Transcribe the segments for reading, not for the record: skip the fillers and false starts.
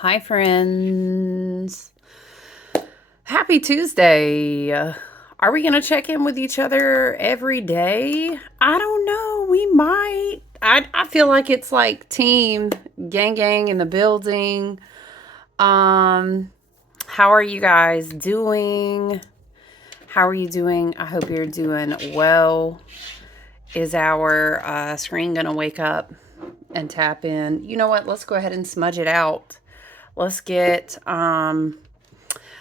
Hi, friends. Happy Tuesday. Are we going to check in with each other every day? I don't know. We might. I feel like it's like team gang in the building. Um, how are you guys doing? How are you doing? I hope you're doing well. Is our screen going to wake up and tap in? You know what? Let's go ahead and smudge it out. Let's get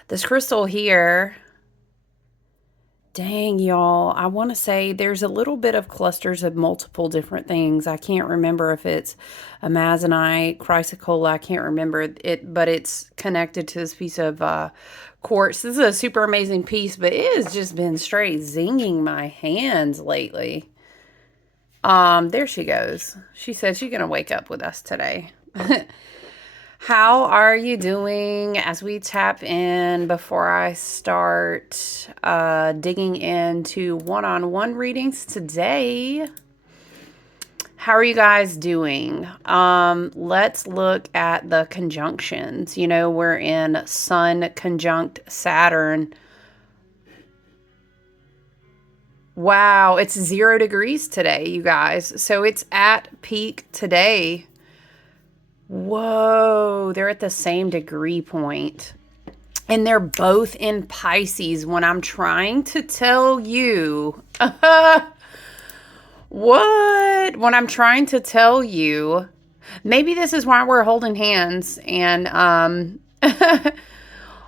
this crystal here. Dang, y'all. I want to say there's a little bit of clusters of multiple different things. I can't remember if it's amazonite, chrysocolla. I can't remember it, but it's connected to this piece of quartz. This is a super amazing piece, but it has just been straight zinging my hands lately. There she goes. She said she's going to wake up with us today. How are you doing as we tap in before I start digging into one-on-one readings today? How are you guys doing? Let's look at the conjunctions. You know, we're in Sun conjunct Saturn. Wow, it's 0 degrees today, you guys. So it's at peak today. Whoa, they're at the same degree point. And they're both in Pisces when I'm trying to tell you. What? When I'm trying to tell you. Maybe this is why we're holding hands and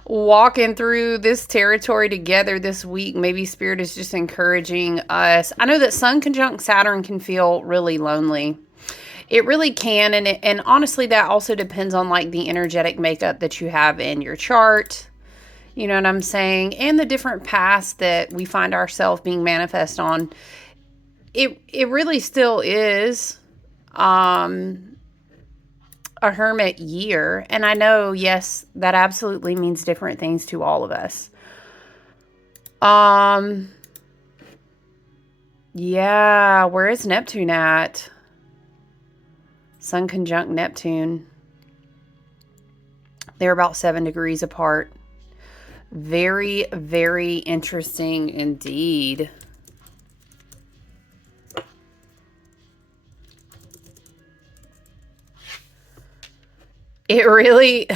walking through this territory together this week. Maybe Spirit is just encouraging us. I know that Sun conjunct Saturn can feel really lonely. It really can, and honestly, that also depends on like the energetic makeup that you have in your chart. You know what I'm saying? And the different paths that we find ourselves being manifest on. It really still is a hermit year, and I know, yes, that absolutely means different things to all of us. Yeah, where is Neptune at? Sun conjunct Neptune. They're about 7 degrees apart. Very, very interesting indeed. It really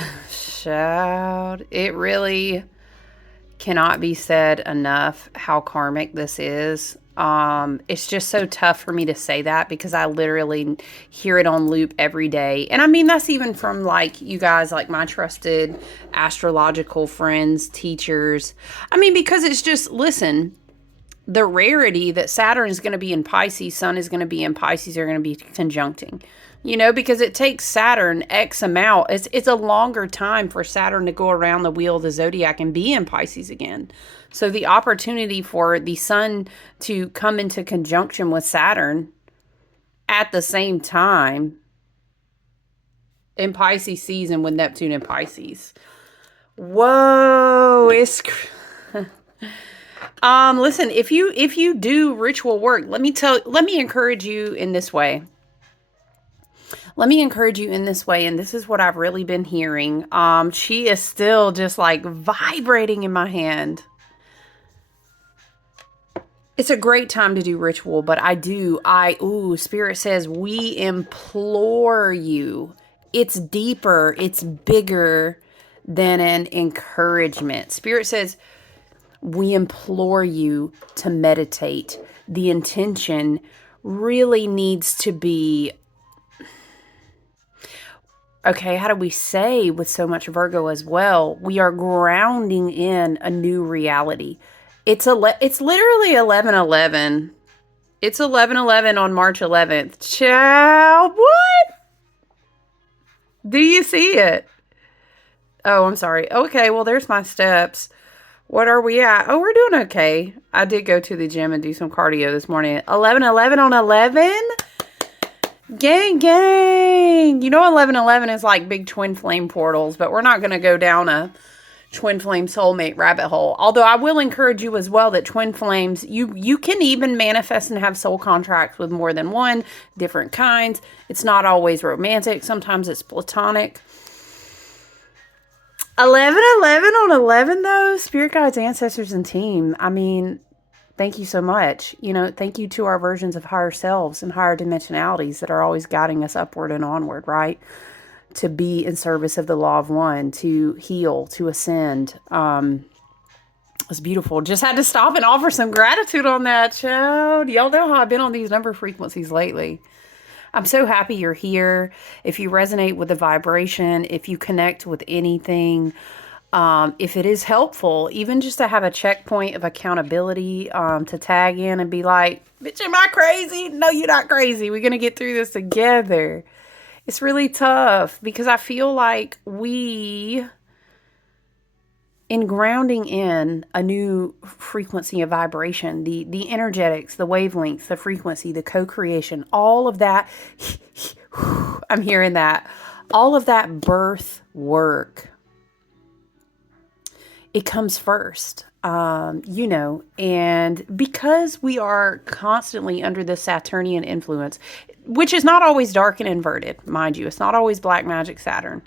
cannot be said enough how karmic this is. It's just so tough for me to say that because I literally hear it on loop every day. And I mean, that's even from like you guys, like my trusted astrological friends, teachers. I mean, because it's just, listen, the rarity that Saturn is going to be in Pisces, Sun is going to be in Pisces, are going to be conjuncting. You know, because it takes Saturn X amount. It's a longer time for Saturn to go around the wheel of the zodiac and be in Pisces again. So the opportunity for the Sun to come into conjunction with Saturn at the same time in Pisces season with Neptune in Pisces. Whoa, listen, if you do ritual work, let me encourage you in this way. Let me encourage you in this way, and this is what I've really been hearing. She is still just like vibrating in my hand. It's a great time to do ritual, but Spirit says, we implore you. It's deeper, it's bigger than an encouragement. Spirit says, we implore you to meditate. The intention really needs to be, okay, how do we say with so much Virgo as well? We are grounding in a new reality. It's literally 11/11. It's 11/11 on March 11th. Child, what? Do you see it? Oh, I'm sorry. Okay, well, there's my steps. What are we at? Oh, we're doing okay. I did go to the gym and do some cardio this morning. 11/11 on 11? Gang. You know 11/11 is like big twin flame portals, but we're not going to go down a twin flame soulmate rabbit hole. Although I will encourage you as well that twin flames, you can even manifest and have soul contracts with more than one, different kinds. It's not always romantic. Sometimes it's platonic. 1111 on 11 though, spirit guides, ancestors, and team. I mean, thank you so much. Thank you to our versions of higher selves and higher dimensionalities that are always guiding us upward and onward, right? To be in service of the law of one, to heal, to ascend. It's beautiful. Just had to stop and offer some gratitude on that, child. Y'all know how I've been on these number frequencies lately. I'm so happy you're here. If you resonate with the vibration, if you connect with anything, if it is helpful, even just to have a checkpoint of accountability, to tag in and be like, bitch, am I crazy? No, you're not crazy. We're going to get through this together. It's really tough because I feel like in grounding in a new frequency of vibration, the energetics, the wavelengths, the frequency, the co-creation, all of that, I'm hearing that, all of that birth work, it comes first, and because we are constantly under the Saturnian influence, which is not always dark and inverted, mind you, it's not always black magic Saturn.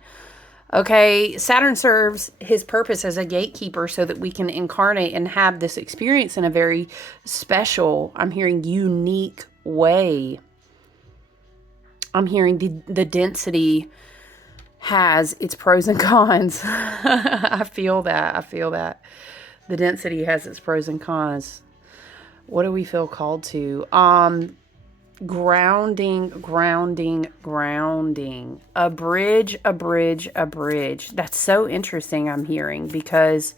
Okay, Saturn serves his purpose as a gatekeeper so that we can incarnate and have this experience in a very special, I'm hearing, unique way. I'm hearing the density has its pros and cons. I feel that. The density has its pros and cons. What do we feel called to? Grounding. A bridge. That's so interesting, I'm hearing, because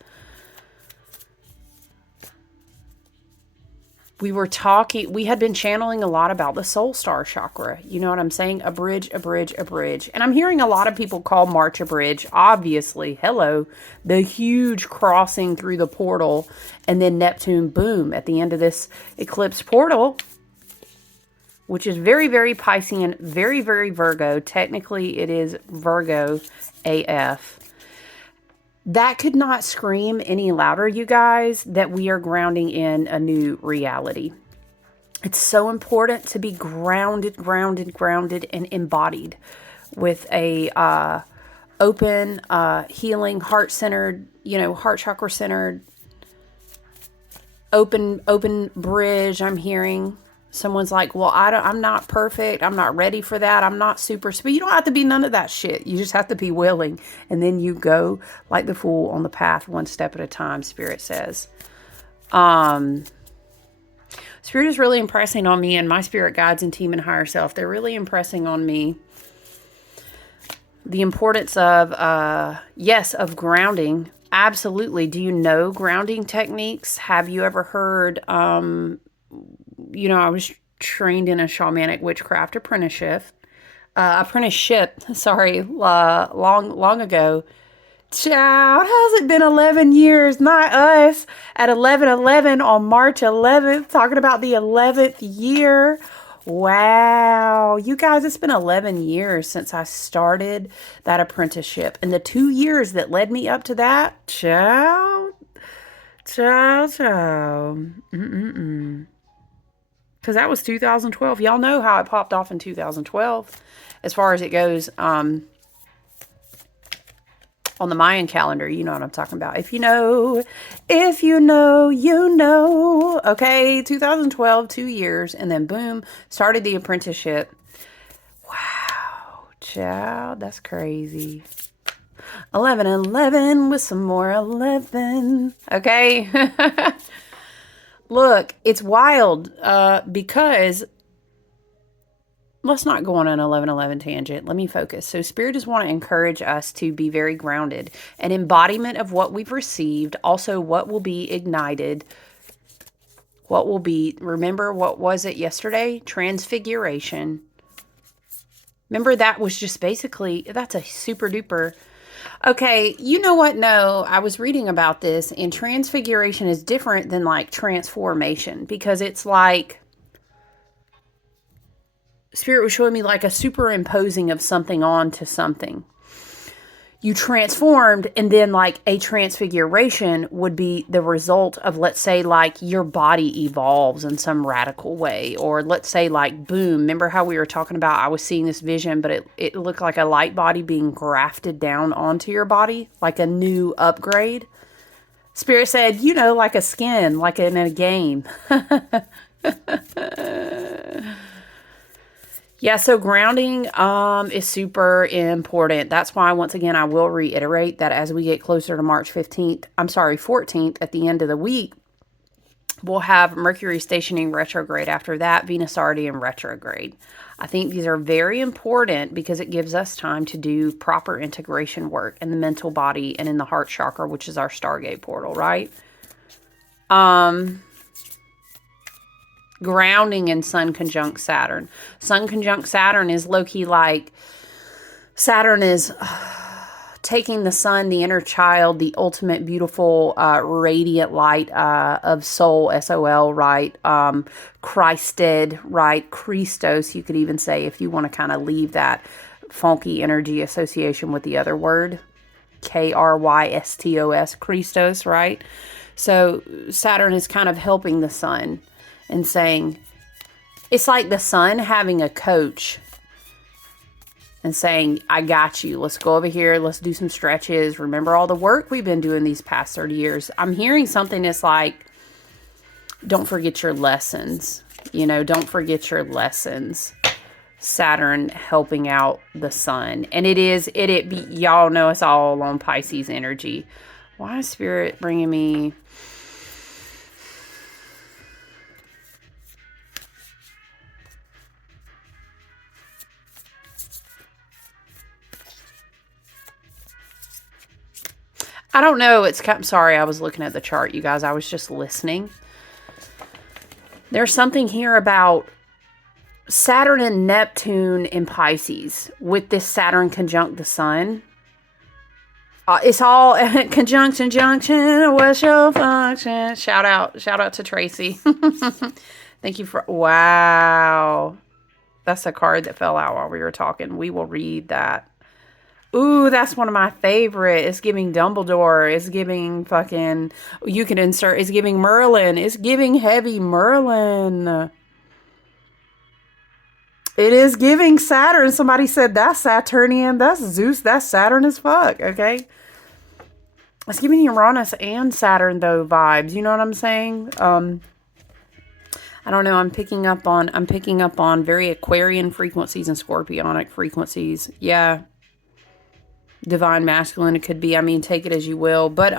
we had been channeling a lot about the soul star chakra. You know what I'm saying? A bridge. And I'm hearing a lot of people call March a bridge. Obviously, hello, the huge crossing through the portal, and then Neptune, boom, at the end of this eclipse portal, which is very, very Piscean, very, very Virgo. Technically, it is Virgo AF. That could not scream any louder, you guys, that we are grounding in a new reality. It's so important to be grounded, and embodied with a open, healing, heart-centered, heart chakra-centered, open bridge, I'm hearing. Someone's like, well, I'm not perfect. I'm not ready for that. I'm not super. But you don't have to be none of that shit. You just have to be willing. And then you go like the fool on the path, one step at a time, Spirit says. Spirit is really impressing on me, and my spirit guides and team and higher self. They're really impressing on me the importance of, of grounding. Absolutely. Do you know grounding techniques? Have you ever heard, I was trained in a shamanic witchcraft apprenticeship, long ago. Child, how's it been 11 years? Not us at 11/11 on March 11th, talking about the 11th year. Wow. You guys, it's been 11 years since I started that apprenticeship. And the 2 years that led me up to that, child. Because that was 2012. Y'all know how it popped off in 2012 as far as it goes on the Mayan calendar. You know what I'm talking about. If you know, you know. Okay, 2012, 2 years, and then boom, started the apprenticeship. Wow, child, that's crazy. 11/11 with some more 11. Okay. Look, it's wild because let's not go on an 11/11 tangent. Let me focus. So Spirit just want to encourage us to be very grounded. An embodiment of what we've received, also what will be ignited, remember what was it yesterday? Transfiguration. Remember that was just basically, that's a super duper. Okay, you know what? No, I was reading about this, and transfiguration is different than like transformation, because it's like Spirit was showing me like a superimposing of something onto something. you transformed, and then like a transfiguration would be the result of, let's say, like your body evolves in some radical way, or let's say like boom, remember how we were talking about, I was seeing this vision, but it looked like a light body being grafted down onto your body, like a new upgrade. Spirit said, you know, like a skin, like in a game. Yeah, so grounding is super important. That's why, once again, I will reiterate that as we get closer to March 15th, 14th, at the end of the week, we'll have Mercury stationing retrograde. After that, Venus already in retrograde. I think these are very important because it gives us time to do proper integration work in the mental body and in the heart chakra, which is our Stargate portal, right? Grounding in Sun conjunct Saturn. Sun conjunct Saturn is low-key like Saturn is taking the sun, the inner child, the ultimate beautiful radiant light of soul, S-O-L, right? Christed, right? Christos, you could even say, if you want to kind of leave that funky energy association with the other word, K-R-Y-S-T-O-S, Christos, right? So Saturn is kind of helping the sun and saying, it's like the sun having a coach and saying, I got you. Let's go over here. Let's do some stretches. Remember all the work we've been doing these past 30 years. I'm hearing something that's like, don't forget your lessons. You know, don't forget your lessons. Saturn helping out the sun. And y'all know it's all on Pisces energy. Why is Spirit bringing me... I don't know. I'm sorry. I was looking at the chart, you guys. I was just listening. There's something here about Saturn and Neptune in Pisces with this Saturn conjunct the sun. It's all conjunction, junction. What's your function? Shout out to Tracy. Thank you for, wow. That's a card that fell out while we were talking. We will read that. Ooh, that's one of my favorite. It's giving Dumbledore. It's giving fucking, you can insert, it's giving Merlin. It's giving heavy Merlin. It is giving Saturn. Somebody said that's Saturnian. That's Zeus. That's Saturn as fuck. Okay. It's giving Uranus and Saturn though vibes. You know what I'm saying? I don't know. I'm picking up on very Aquarian frequencies and Scorpionic frequencies. Yeah. Divine masculine, it could be. I mean, take it as you will. But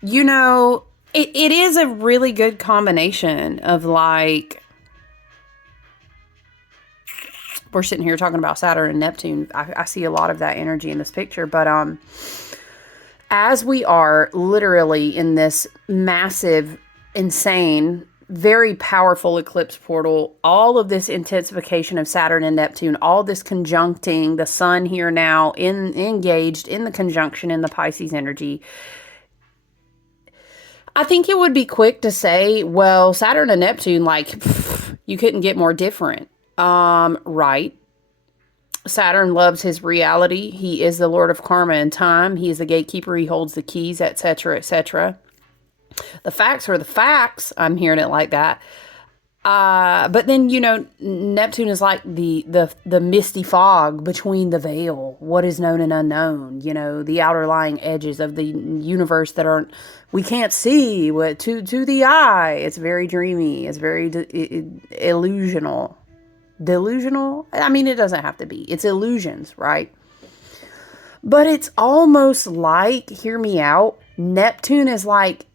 you know, it is a really good combination of, like, we're sitting here talking about Saturn and Neptune. I see a lot of that energy in this picture. But as we are literally in this massive, insane, very powerful eclipse portal, all of this intensification of Saturn and Neptune, all this conjuncting, the sun here now engaged in the conjunction in the Pisces energy. I think it would be quick to say, well, Saturn and Neptune, like, you couldn't get more different. Right. Saturn loves his reality. He is the Lord of karma and time. He is the gatekeeper. He holds the keys, etc., etc. The facts are the facts. I'm hearing it like that. But then, you know, Neptune is like the misty fog between the veil, what is known and unknown, you know, the outer lying edges of the universe that aren't, we can't see what to the eye. It's very dreamy. It's very illusional. Delusional? I mean, it doesn't have to be. It's illusions, right? But it's almost like, hear me out, Neptune is like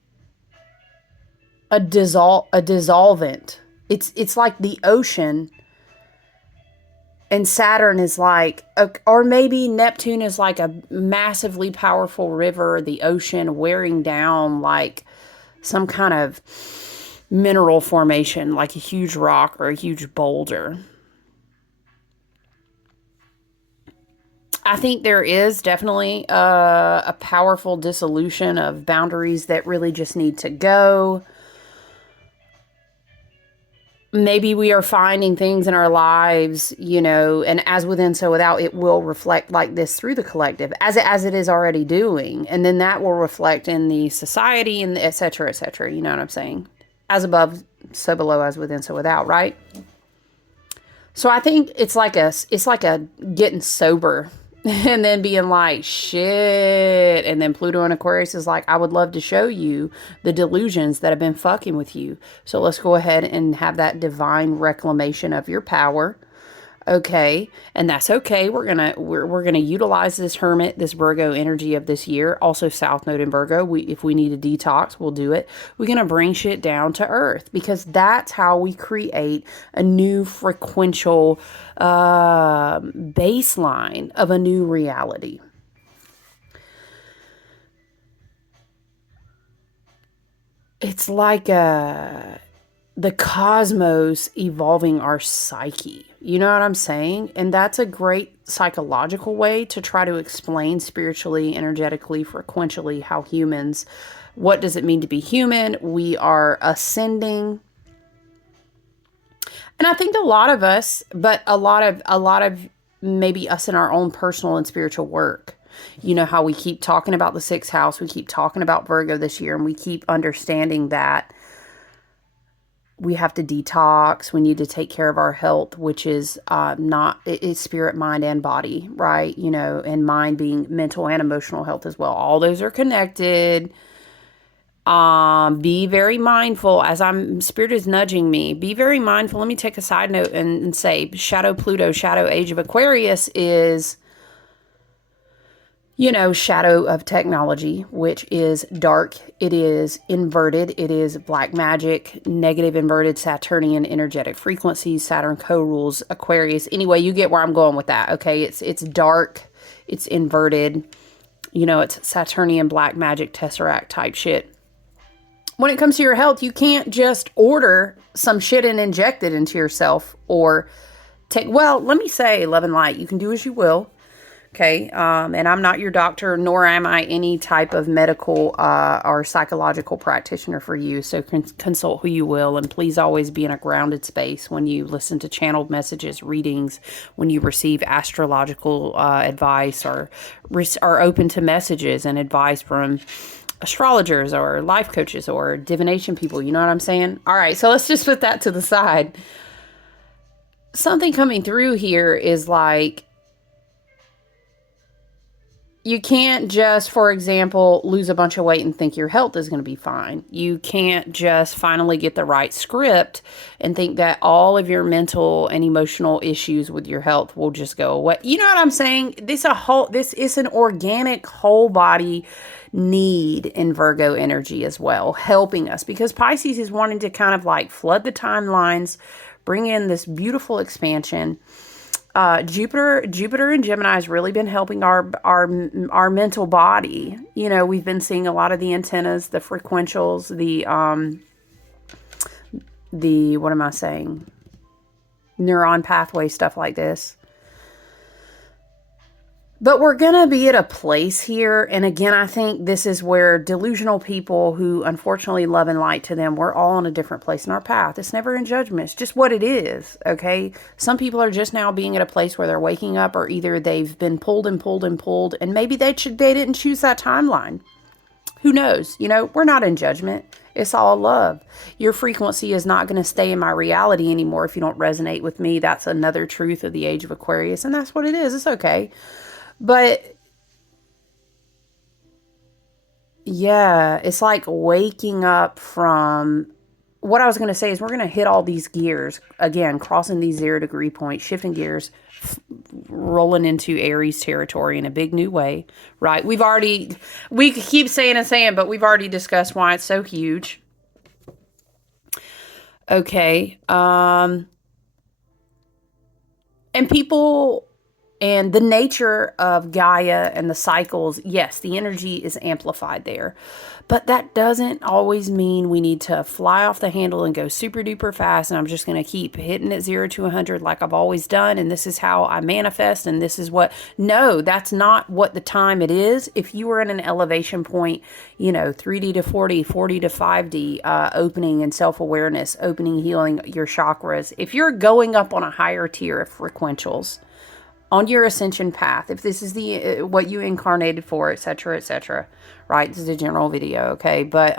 a dissolvent. It's like the ocean, and Saturn is like, or maybe Neptune is like a massively powerful river, the ocean wearing down like some kind of mineral formation, like a huge rock or a huge boulder. I think there is definitely a powerful dissolution of boundaries that really just need to go. maybe we are finding things in our lives, and as within, so without, it will reflect like this through the collective, as it is already doing. And then that will reflect in the society and et cetera, et cetera. You know what I'm saying? As above, so below, as within, so without, right? So I think it's like a getting sober and then being like, shit. And then Pluto and Aquarius is like, I would love to show you the delusions that have been fucking with you. So let's go ahead and have that divine reclamation of your power. Okay, and that's okay. We're gonna utilize this Hermit, this Virgo energy of this year. Also, South Node in Virgo. If we need a detox, we'll do it. We're gonna bring shit down to earth, because that's how we create a new frequential baseline of a new reality. It's like the cosmos evolving our psyche. You know what I'm saying? And that's a great psychological way to try to explain spiritually, energetically, frequentially how humans, what does it mean to be human? We are ascending. And I think a lot of us, but a lot of maybe us in our own personal and spiritual work. You know how we keep talking about the sixth house, we keep talking about Virgo this year, and we keep understanding that we have to detox. We need to take care of our health, which is it's spirit, mind, and body, right? And mind being mental and emotional health as well. All those are connected. Be very mindful, as spirit is nudging me. Be very mindful. Let me take a side note and say Shadow Pluto, Shadow Age of Aquarius is, shadow of technology, which is dark. It is inverted. It is black magic, negative inverted Saturnian energetic frequencies. Saturn co-rules Aquarius. Anyway, you get where I'm going with that. Okay. It's dark. It's inverted. It's Saturnian black magic tesseract type shit. When it comes to your health, you can't just order some shit and inject it into yourself or let me say, love and light, you can do as you will. Okay, and I'm not your doctor, nor am I any type of medical or psychological practitioner for you. So consult who you will, and please always be in a grounded space when you listen to channeled messages, readings, when you receive astrological advice, or are open to messages and advice from astrologers or life coaches or divination people. You know what I'm saying? All right, so let's just put that to the side. Something coming through here is like, you can't just, for example, lose a bunch of weight and think your health is going to be fine. You can't just finally get the right script and think that all of your mental and emotional issues with your health will just go away. You know what I'm saying? This is an organic whole body need in Virgo energy as well, helping us, because Pisces is wanting to kind of like flood the timelines, bring in this beautiful expansion. Jupiter and Gemini has really been helping our mental body. We've been seeing a lot of the antennas, the frequentials, the what am I saying? Neuron pathway, stuff like this. But we're going to be at a place here. And again, I think this is where delusional people who unfortunately love and light to them, we're all in a different place in our path. It's never in judgment. It's just what it is. Okay. Some people are just now being at a place where they're waking up, or either they've been pulled and pulled and pulled, and maybe they didn't choose that timeline. Who knows? We're not in judgment. It's all love. Your frequency is not going to stay in my reality anymore if you don't resonate with me. That's another truth of the age of Aquarius. And that's what it is. It's okay. But yeah, it's like waking up from, what I was going to say is we're going to hit all these gears again, crossing these 0-degree points, shifting gears, rolling into Aries territory in a big new way, right? We keep saying, but we've already discussed why it's so huge. Okay. And people And the nature of Gaia and the cycles, yes, the energy is amplified there. But that doesn't always mean we need to fly off the handle and go super duper fast. And I'm just going to keep hitting at 0 to 100 like I've always done. And this is how I manifest. And this is what, no, that's not what the time it is. If you were in an elevation point, 3D to 40, 40 to 5D, opening and self-awareness, opening, healing your chakras. If you're going up on a higher tier of frequentials, on your ascension path, if this is the what you incarnated for, etc., right? This is a general video, okay? But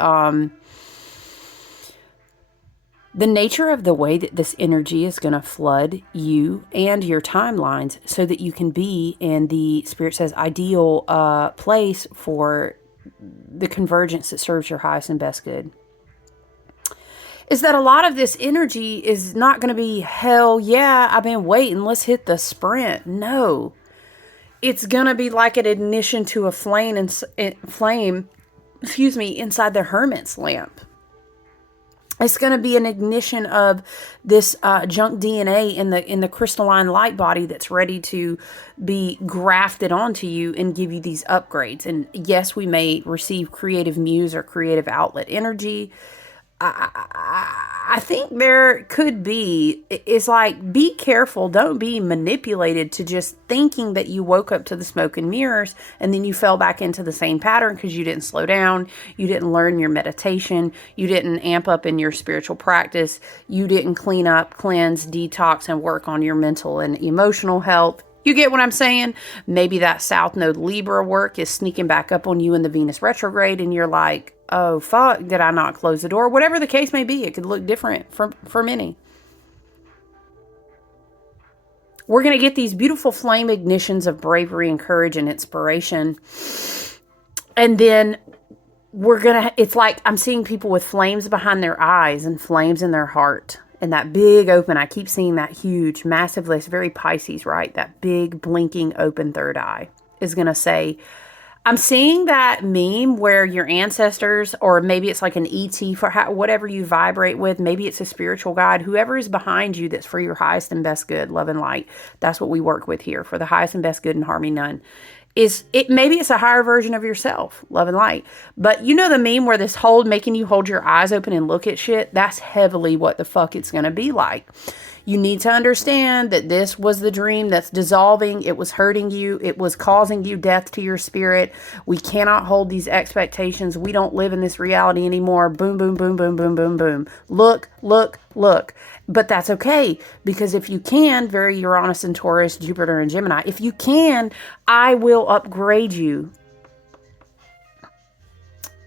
the nature of the way that this energy is going to flood you and your timelines so that you can be in the, Spirit says, ideal place for the convergence that serves your highest and best good, is that a lot of this energy is not going to be, hell yeah, I've been waiting, let's hit the sprint. No. It's going to be like an ignition to a flame, inside the hermit's lamp. It's going to be an ignition of this junk DNA in the crystalline light body that's ready to be grafted onto you and give you these upgrades. And yes, we may receive creative muse or creative outlet energy. I think there could be, it's like, be careful. Don't be manipulated to just thinking that you woke up to the smoke and mirrors and then you fell back into the same pattern because you didn't slow down. You didn't learn your meditation. You didn't amp up in your spiritual practice. You didn't clean up, cleanse, detox, and work on your mental and emotional health. You get what I'm saying? Maybe that South Node Libra work is sneaking back up on you in the Venus retrograde and you're like, oh, fuck, did I not close the door? Whatever the case may be, it could look different for many. We're going to get these beautiful flame ignitions of bravery and courage and inspiration. And then it's like I'm seeing people with flames behind their eyes and flames in their heart. And that big open, I keep seeing that huge, massive list, very Pisces, right? That big blinking open third eye is going to say, I'm seeing that meme where your ancestors, or maybe it's like an ET for whatever you vibrate with. Maybe it's a spiritual guide, whoever is behind you that's for your highest and best good, love and light. That's what we work with here, for the highest and best good and harmony none. Maybe it's a higher version of yourself, love and light. But you know the meme where this making you hold your eyes open and look at shit? That's heavily what the fuck it's going to be like. You need to understand that this was the dream that's dissolving. It was hurting you. It was causing you death to your spirit. We cannot hold these expectations. We don't live in this reality anymore. Boom, boom, boom, boom, boom, boom, boom. Look, look, look. But that's okay, because if you can, very Uranus and Taurus, Jupiter and Gemini, if you can, I will upgrade you.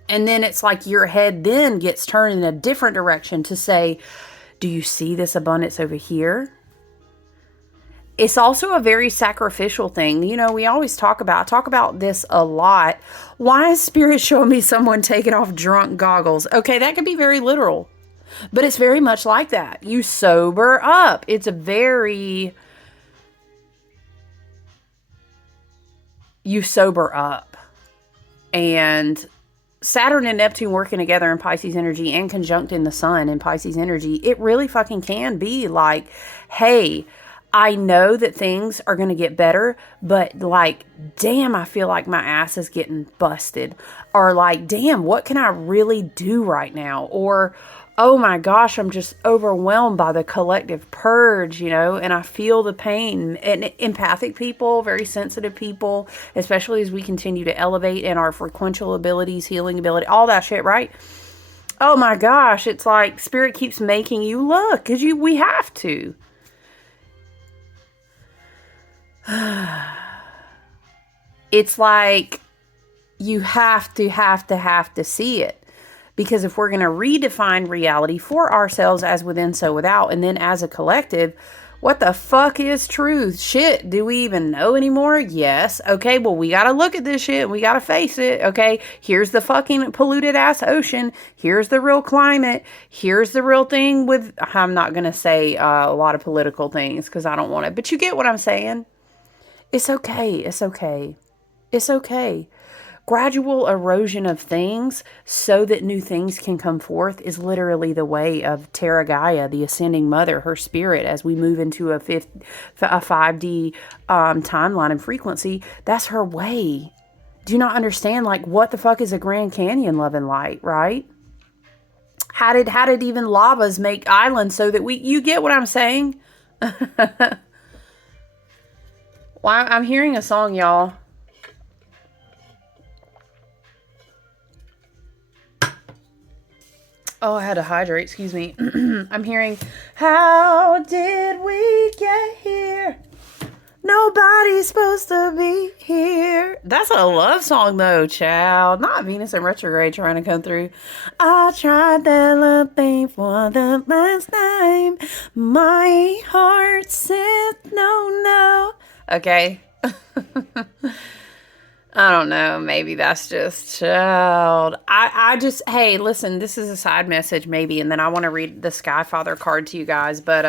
And then it's like your head then gets turned in a different direction to say, do you see this abundance over here? It's also a very sacrificial thing. We always talk about this a lot. Why is Spirit showing me someone taking off drunk goggles? Okay, that could be very literal, but it's very much like that. You sober up. You sober up. And Saturn and Neptune working together in Pisces energy and conjunct in the sun in Pisces energy, it really fucking can be like, hey, I know that things are going to get better, but like, damn, I feel like my ass is getting busted. Or like, damn, what can I really do right now? Or, oh my gosh, I'm just overwhelmed by the collective purge, and I feel the pain. And empathic people, very sensitive people, especially as we continue to elevate in our frequential abilities, healing ability, all that shit, right? Oh my gosh, it's like Spirit keeps making you look, because we have to. It's like you have to see it. Because if we're going to redefine reality for ourselves as within, so without, and then as a collective, what the fuck is truth? Shit, do we even know anymore? Yes. Okay, well, we got to look at this shit. We got to face it. Okay, here's the fucking polluted ass ocean. Here's the real climate. Here's the real thing with, I'm not going to say a lot of political things because I don't want to, but you get what I'm saying. It's okay. It's okay. It's okay. Gradual erosion of things so that new things can come forth is literally the way of Terra Gaia, the ascending mother, her spirit, as we move into a 5D timeline and frequency. That's her way. Do you not understand? Like, what the fuck is a Grand Canyon, love and light, right? How did even lavas make islands so that you get what I'm saying? Well, I'm hearing a song, y'all. Oh, I had to hydrate, excuse me. I'm hearing, how did we get here? Nobody's supposed to be here. That's a love song, though, child. Not Venus in retrograde trying to come through. I tried that love thing for the last time. My heart said no. Okay. I don't know. Maybe that's just child. I just, hey, listen, this is a side message maybe, and then I want to read the Sky Father card to you guys, but,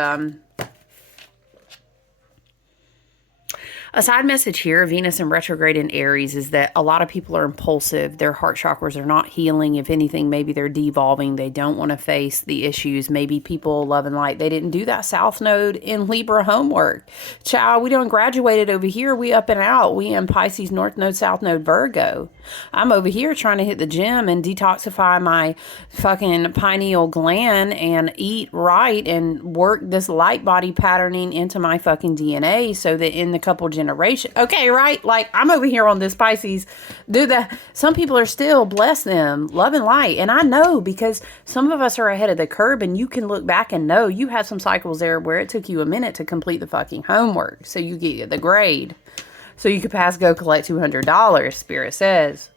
a side message here, Venus in retrograde in Aries, is that a lot of people are impulsive. Their heart chakras are not healing. If anything, maybe they're devolving. They don't want to face the issues. Maybe people, love and light, they didn't do that South Node in Libra homework. Child, we don't graduated over here. We up and out. We in Pisces, North Node, South Node, Virgo. I'm over here trying to hit the gym and detoxify my fucking pineal gland and eat right and work this light body patterning into my fucking DNA so that in the couple generation. Okay, right? Like, I'm over here on this Pisces. Dude, some people are still, bless them, love and light. And I know, because some of us are ahead of the curve, and you can look back and know you had some cycles there where it took you a minute to complete the fucking homework. So you get the grade. So you could pass, go collect $200, Spirit says.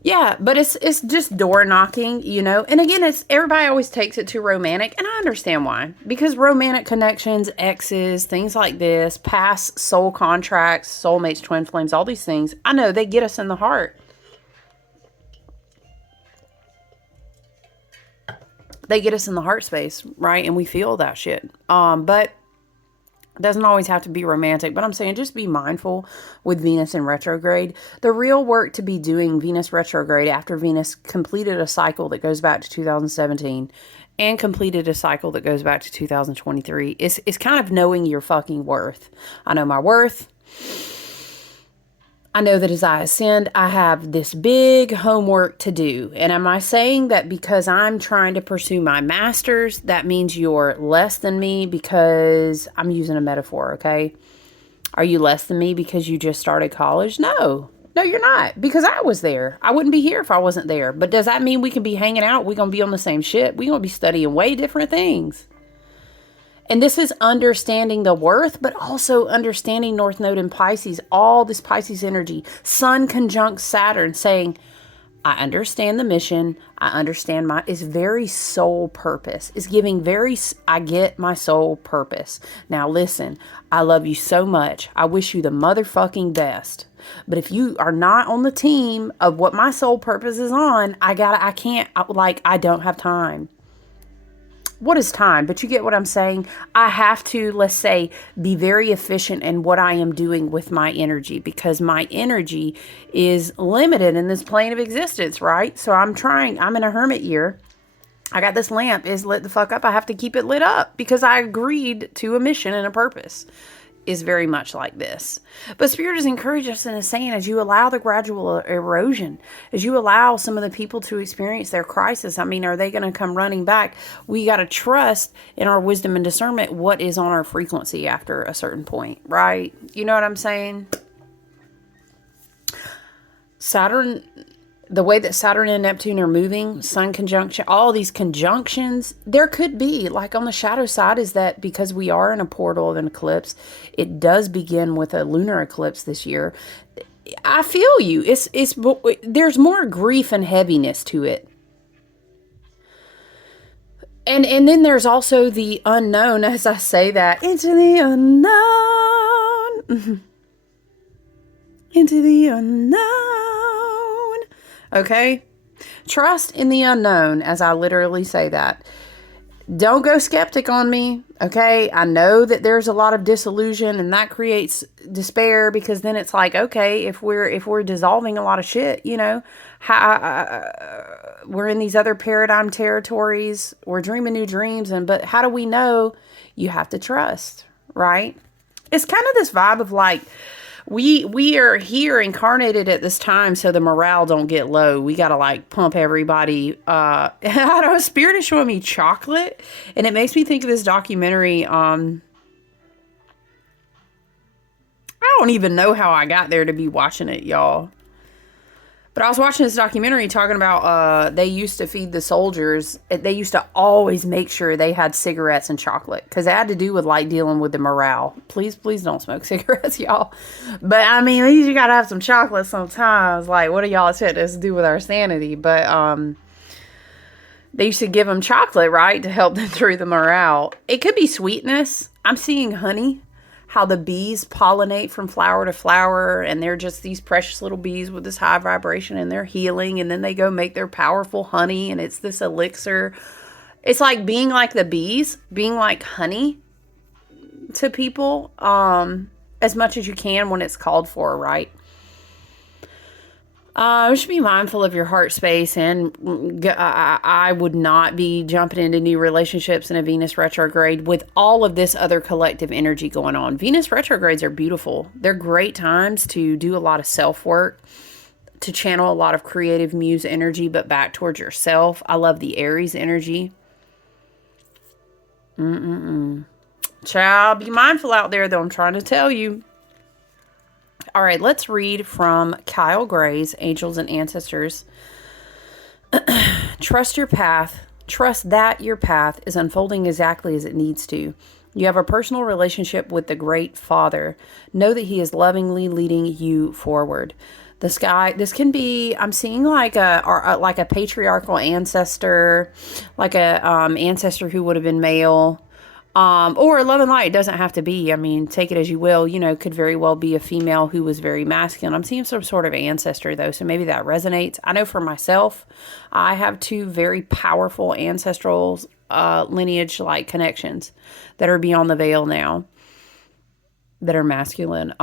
Yeah, but it's just door knocking, you know. And again, it's everybody always takes it too romantic, and I understand why. Because romantic connections, exes, things like this, past soul contracts, soulmates, twin flames, all these things, I know they get us in the heart. They get us in the heart space, right? And we feel that shit. But doesn't always have to be romantic, but I'm saying just be mindful with Venus in retrograde. The real work to be doing Venus retrograde after Venus completed a cycle that goes back to 2017 and completed a cycle that goes back to 2023 is kind of knowing your fucking worth. I know my worth. I know that as I ascend, I have this big homework to do. And am I saying that because I'm trying to pursue my master's, that means you're less than me? Because I'm using a metaphor, okay? Are you less than me because you just started college? No, you're not. Because I was there. I wouldn't be here if I wasn't there. But does that mean we can be hanging out? We're going to be on the same ship? We're going to be studying way different things. And this is understanding the worth, but also understanding North Node in Pisces, all this Pisces energy. Sun conjunct Saturn saying, I understand the mission. I understand it's very soul purpose. It's giving I get my soul purpose. Now listen, I love you so much. I wish you the motherfucking best. But if you are not on the team of what my soul purpose is on, I don't have time. What is time? But you get what I'm saying? I have to, let's say, be very efficient in what I am doing with my energy, because my energy is limited in this plane of existence, right? So I'm in a hermit year. I got this lamp is lit the fuck up. I have to keep it lit up because I agreed to a mission and a purpose. Is very much like this. But Spirit has encouraged us and is saying, as you allow the gradual erosion, as you allow some of the people to experience their crisis, I mean, are they going to come running back? We got to trust in our wisdom and discernment what is on our frequency after a certain point, right? You know what I'm saying? Saturn, the way that Saturn and Neptune are moving, Sun conjunction, all these conjunctions, there could be, like on the shadow side, is that because we are in a portal of an eclipse, it does begin with a lunar eclipse this year. I feel you. There's more grief and heaviness to it. And then there's also the unknown, as I say that, into the unknown. Into the unknown. Okay? Trust in the unknown, as I literally say that. Don't go skeptic on me, okay? I know that there's a lot of disillusion and that creates despair, because then it's like, okay, if we're dissolving a lot of shit, we're in these other paradigm territories, we're dreaming new dreams, but how do we know? You have to trust, right? It's kind of this vibe of like, we are here incarnated at this time so the morale don't get low. We gotta like pump everybody. I don't know, Spirit is showing me chocolate, and it makes me think of this documentary. I don't even know how I got there to be watching it, y'all. But I was watching this documentary talking about they used to feed the soldiers. They used to always make sure they had cigarettes and chocolate, because it had to do with like dealing with the morale. Please don't smoke cigarettes, y'all. But I mean, at least you gotta have some chocolate sometimes. Like, what do y'all expect this to do with our sanity? But they used to give them chocolate, right, to help them through the morale. It could be sweetness. I'm seeing honey. How the bees pollinate from flower to flower, and they're just these precious little bees with this high vibration, and they're healing, and then they go make their powerful honey, and it's this elixir. It's like being like the bees, being like honey to people, as much as you can when it's called for, right? You should be mindful of your heart space, and I would not be jumping into new relationships in a Venus retrograde with all of this other collective energy going on. Venus retrogrades are beautiful. They're great times to do a lot of self-work, to channel a lot of creative muse energy, but back towards yourself. I love the Aries energy. Child, be mindful out there, though. I'm trying to tell you. All right, let's read from Kyle Gray's Angels and Ancestors. Trust your path. Trust that your path is unfolding exactly as it needs to. You have a personal relationship with the Great Father. Know that He is lovingly leading you forward. The sky, this can be, I'm seeing like a patriarchal ancestor, like a ancestor who would have been male. Or love and light. It doesn't have to be. I mean, take it as you will. Could very well be a female who was very masculine. I'm seeing some sort of ancestor, though, so maybe that resonates. I know for myself, I have two very powerful ancestral lineage-like connections that are beyond the veil now, that are masculine.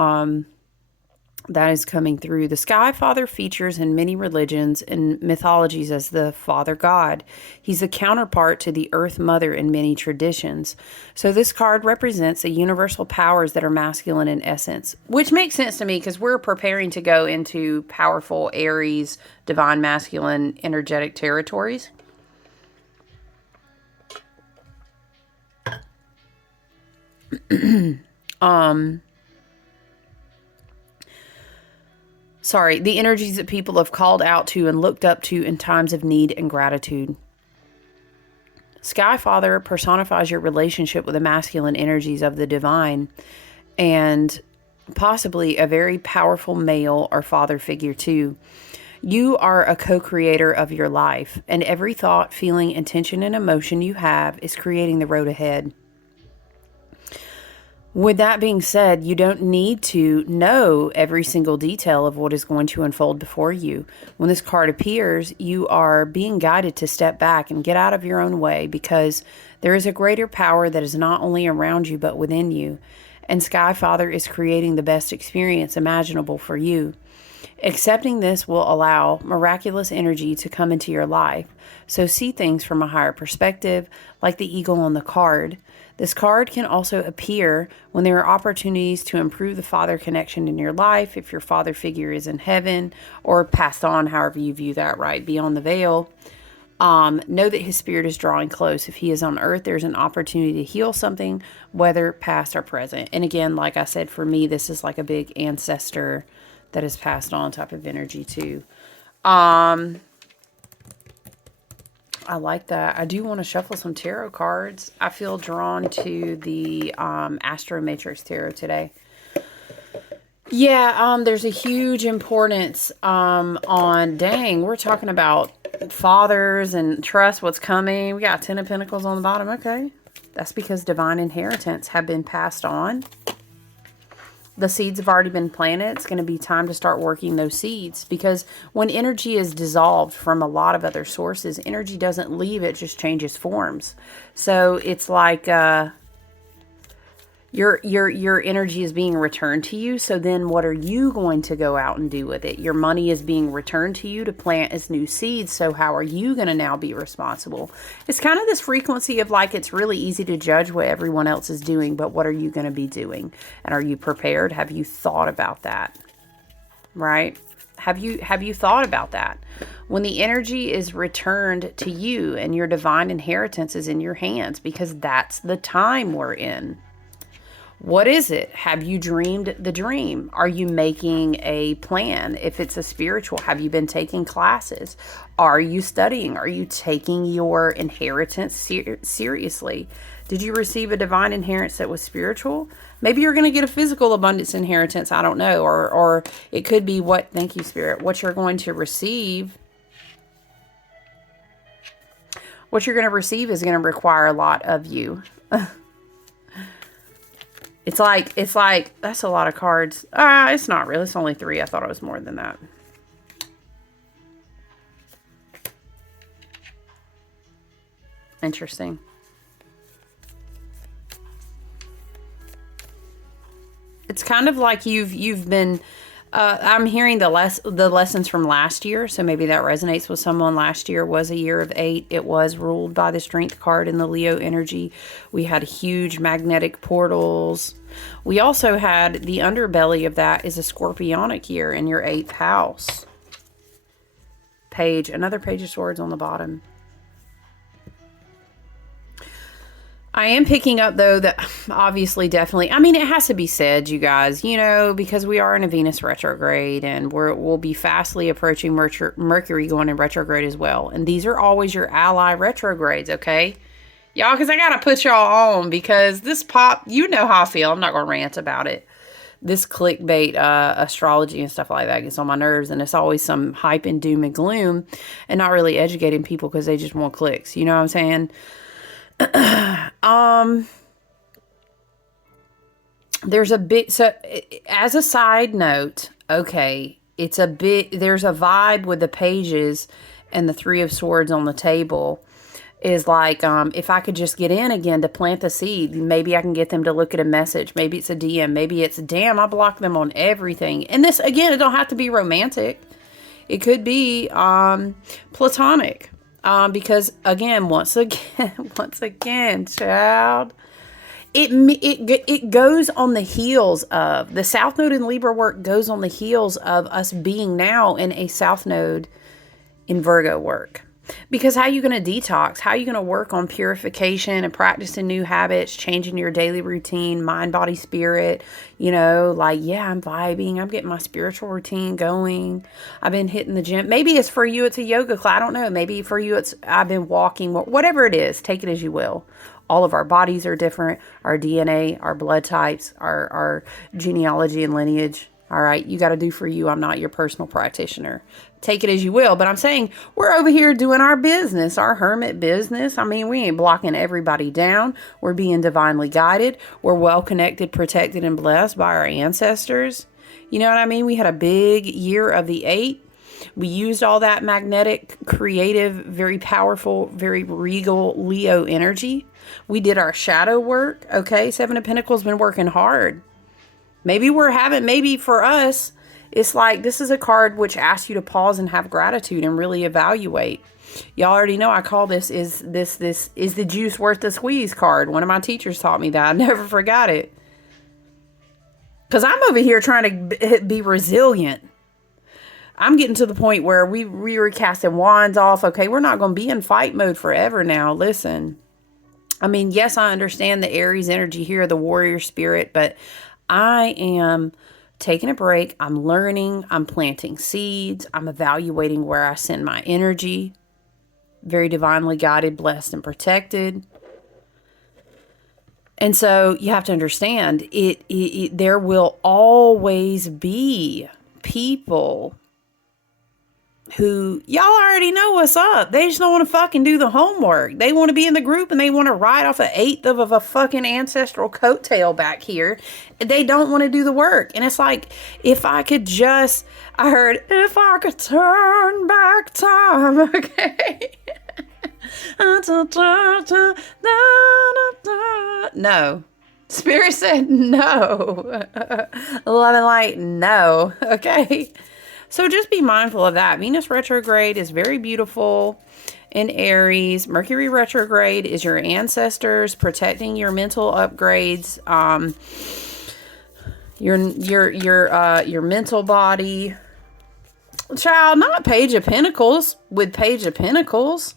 That is coming through. The Sky Father features in many religions and mythologies as the Father God. He's a counterpart to the Earth Mother in many traditions. So this card represents the universal powers that are masculine in essence, which makes sense to me because we're preparing to go into powerful Aries, divine masculine, energetic territories. The energies that people have called out to and looked up to in times of need and gratitude. Sky Father personifies your relationship with the masculine energies of the divine and possibly a very powerful male or father figure too. You are a co-creator of your life, and every thought, feeling, intention, and emotion you have is creating the road ahead. With that being said, you don't need to know every single detail of what is going to unfold before you. When this card appears, you are being guided to step back and get out of your own way, because there is a greater power that is not only around you but within you. And Sky Father is creating the best experience imaginable for you. Accepting this will allow miraculous energy to come into your life. So see things from a higher perspective, like the eagle on the card. This card can also appear when there are opportunities to improve the father connection in your life, if your father figure is in heaven or passed on, however you view that, right, beyond the veil. Know that his spirit is drawing close. If he is on earth, there's an opportunity to heal something, whether past or present. And again, like I said, for me, this is like a big ancestor that is passed on type of energy too. I like that. I do want to shuffle some tarot cards. I feel drawn to the Astro Matrix Tarot today. Yeah, there's a huge importance dang, we're talking about fathers and trust, what's coming. We got 10 of Pentacles on the bottom. Okay. That's because divine inheritance have been passed on. The seeds have already been planted. It's going to be time to start working those seeds, because when energy is dissolved from a lot of other sources, energy doesn't leave, it just changes forms. So it's like your energy is being returned to you. So then what are you going to go out and do with it? Your money is being returned to you to plant as new seeds. So how are you going to now be responsible? It's kind of this frequency of like, it's really easy to judge what everyone else is doing, but what are you going to be doing? And are you prepared? Have you thought about that? Right? Have you thought about that? When the energy is returned to you and your divine inheritance is in your hands, because that's the time we're in. What is it? Have you dreamed the dream? Are you making a plan? If it's a spiritual, have you been taking classes? Are you studying? Are you taking your inheritance seriously? Did you receive a divine inheritance that was spiritual? Maybe you're going to get a physical abundance inheritance. I don't know. Or it could be what, thank you, Spirit, what you're going to receive. What you're going to receive is going to require a lot of you. It's like, that's a lot of cards. It's not really. It's only 3. I thought it was more than that. Interesting. It's kind of like you've been, I'm hearing the lessons from last year. So maybe that resonates with someone. Last year was a year of 8. It was ruled by the Strength card in the Leo energy. We had huge magnetic portals. We also had the underbelly of that is a Scorpionic year in your 8th house. Another Page of Swords on the bottom. I am picking up, though, that obviously, definitely, I mean, it has to be said, you guys, because we are in a Venus retrograde, and we'll be fastly approaching Mercury going in retrograde as well. And these are always your ally retrogrades, okay? Y'all, because I got to put y'all on, because this you know how I feel. I'm not going to rant about it. This clickbait astrology and stuff like that gets on my nerves, and it's always some hype and doom and gloom, and not really educating people because they just want clicks. You know what I'm saying? There's a bit, so as a side note, okay, there's a vibe with the pages and the 3 of Swords on the table is like, if I could just get in again to plant the seed, maybe I can get them to look at a message. Maybe it's a DM. Maybe it's, damn, I block them on everything. And this, again, it don't have to be romantic. It could be platonic. Because again, once again, child, it goes on the heels of the South Node in Libra work goes on the heels of us being now in a South Node in Virgo work. Because how are you going to detox? How are you going to work on purification and practicing new habits, changing your daily routine, mind, body, spirit? Like, yeah, I'm vibing. I'm getting my spiritual routine going. I've been hitting the gym. Maybe it's for you, it's a yoga class. I don't know. Maybe for you, I've been walking. Whatever it is, take it as you will. All of our bodies are different. Our DNA, our blood types, our genealogy and lineage. All right, you got to do for you. I'm not your personal practitioner. Take it as you will. But I'm saying we're over here doing our business, our hermit business. I mean, we ain't blocking everybody down. We're being divinely guided. We're well connected, protected, and blessed by our ancestors. You know what I mean? We had a big year of the 8. We used all that magnetic, creative, very powerful, very regal Leo energy. We did our shadow work. Okay, 7 of Pentacles been working hard. Maybe for us, it's like this is a card which asks you to pause and have gratitude and really evaluate. Y'all already know I call this is the juice worth the squeeze card. One of my teachers taught me that. I never forgot it. Because I'm over here trying to be resilient. I'm getting to the point where we were casting wands off. Okay, we're not going to be in fight mode forever now. Listen. I mean, yes, I understand the Aries energy here, the warrior spirit, but I am taking a break. I'm learning. I'm planting seeds. I'm evaluating where I send my energy. Very divinely guided, blessed, and protected. And so you have to understand, there will always be people who y'all already know what's up. They just don't want to fucking do the homework. They want to be in the group and they want to ride off an eighth of a fucking ancestral coattail back here. They don't want to do the work. And it's like, if I could just, I heard, if I could turn back time, okay? No. Spirit said no. Love and light, no. Okay? So just be mindful of that. Venus retrograde is very beautiful in Aries. Mercury retrograde is your ancestors protecting your mental upgrades, your mental body. Child, not Page of Pentacles with Page of Pentacles.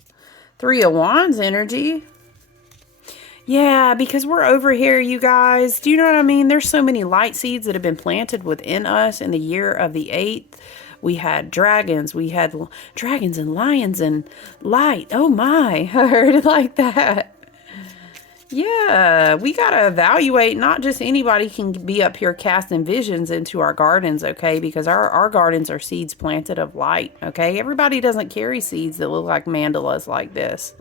Three of Wands energy. Yeah, because we're over here, you guys. Do you know what I mean? There's so many light seeds that have been planted within us in the year of the 8th. We had dragons. We had dragons and lions and light. Oh my, I heard it like that. Yeah, we got to evaluate. Not just anybody can be up here casting visions into our gardens, okay? Because our gardens are seeds planted of light, okay? Everybody doesn't carry seeds that look like mandalas like this.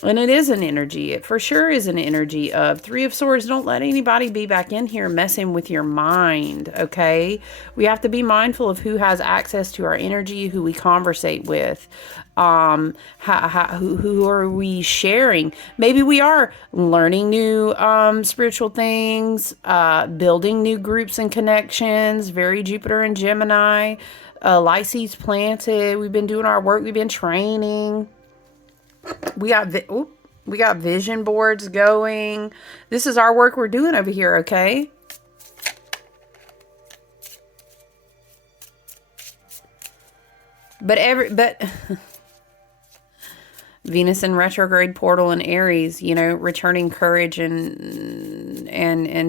And it is an energy. It for sure is an energy of Three of Swords. Don't let anybody be back in here messing with your mind, okay? We have to be mindful of who has access to our energy, who we conversate with, who are we sharing. Maybe we are learning new spiritual things, building new groups and connections. Very Jupiter and Gemini. Light seeds planted. We've been doing our work. We've been training. We got vision boards going. This is our work we're doing over here, okay? But Venus in retrograde portal in Aries, you know, returning courage and